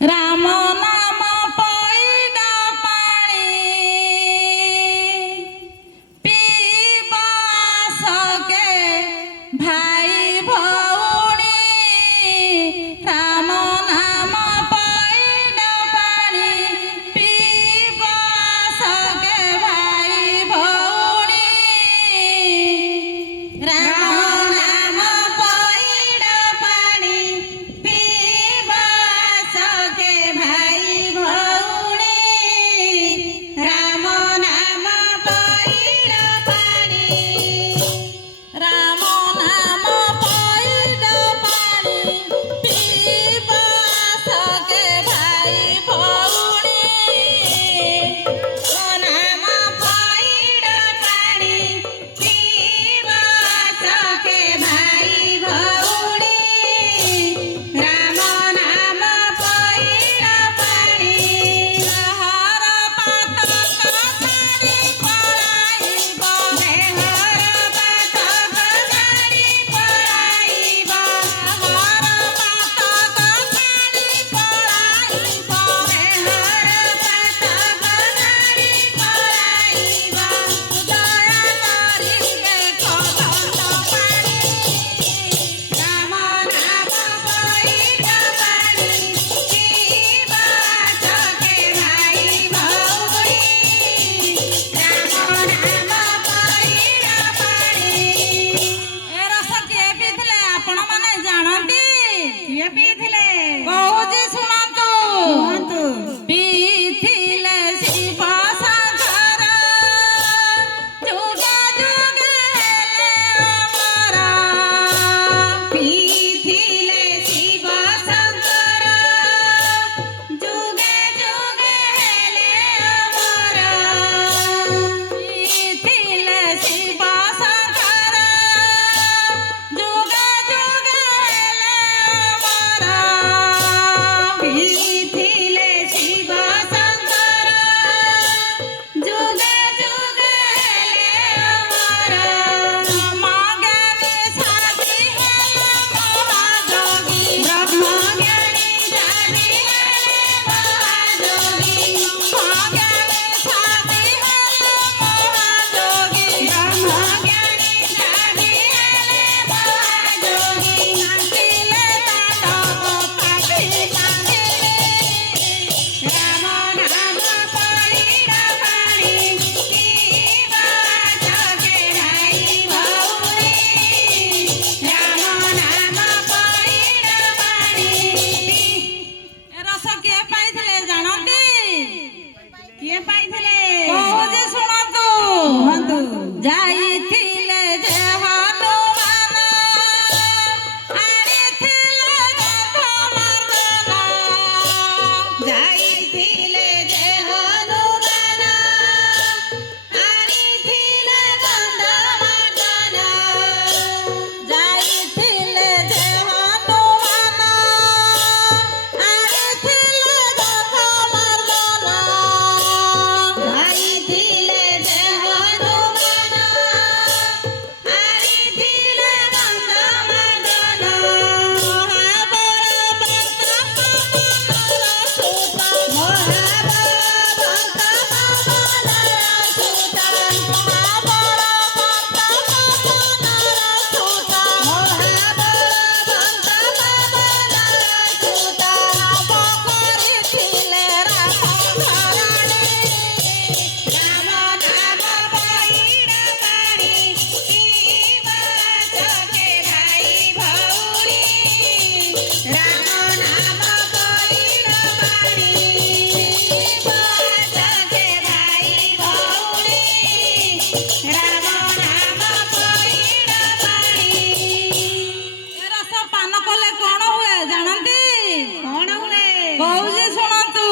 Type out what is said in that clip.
राम नाम पईड़ा पानी पीबा सके भाई भौणी राम नाम पईड़ा पानी पीबा सके भाई भौणी राम नाम पईड़ा पानी पीबा सके भाई भौणी राम नाम पईड़ा पानी राम नाम पईड़ा पानी पीबा सके भाई भौणी नाम पईड़ा पानी पीबा सके भाई भौणी राम नाम पईड़ा पानी हर पात कसारी पळाइबा हर पात कसारी पळाइबा हर पात कसारी पळाइबा हर पात कसारी पळाइबा दया करी देखो धन पानी राम नाम पईड़ा पानी पीबा सके भाई भौणी राम नाम पईड़ा पानी ए रस किए पीथिले आपण माने जानंती किए पीथिले कहूजी सुनंतु कुहंतु पीथिले शिव सागर जुगे जुगे हेले अमर पीथिले शिव शंकर जुगे जुगे हेले अमर पीथिले शिव शंकर जुगे जुगे हेले अमर पीथिले शिव शंकर जुगे जुगे हेले अमर महाज्ञानी साधी हेले महाजोगी ब्रह्मज्ञानी साधी हेले महाजोगी महाज्ञानी साधी हेले महाजोगी ब्रह्मज्ञानी साधी हेले महाजोगी नाचिले तांडव पाटी बांधिले राम नाम पईड़ा पानी पीबा सके भाई भौणी राम नाम पईड़ा पानी रस किए पाइथिले जानंती किए पाइथिले कहूजी सुनंतु कुहंतु जाइथिले जे हनुमान आनिथिले गंधमादन जाइथिले जे हनुमान आनिथिले गंधमादन जाइथिले जे हनुमान आनिथिले गंधमादन जाइथिले जे हनुमान आनिथिले गंधमादन महाबळ बंक पवनर सुत महाबळ बंक पवनर सुत महाबळ बंक पवनर सुत नाम କରିଥିଲେ ରାମ ଧରଣୀ ରାମ ନାମ ପईड़ा ପାଣି ପୀବା ସକେ ଭାଇ ଭଉଣୀ ରାମ ନାମ ପईड़ा ପାଣି ପୀବା ସକେ ଭାଇ ଭଉଣୀ ରାମ ନାମ ପईड़ा ପାଣି ଏ ରସ ପାନ କଲେ କଣ ହୁଏ ଜାଣନ୍ତି କଣ ହୁଏ କହୁଛି ଶୁଣନ୍ତୁ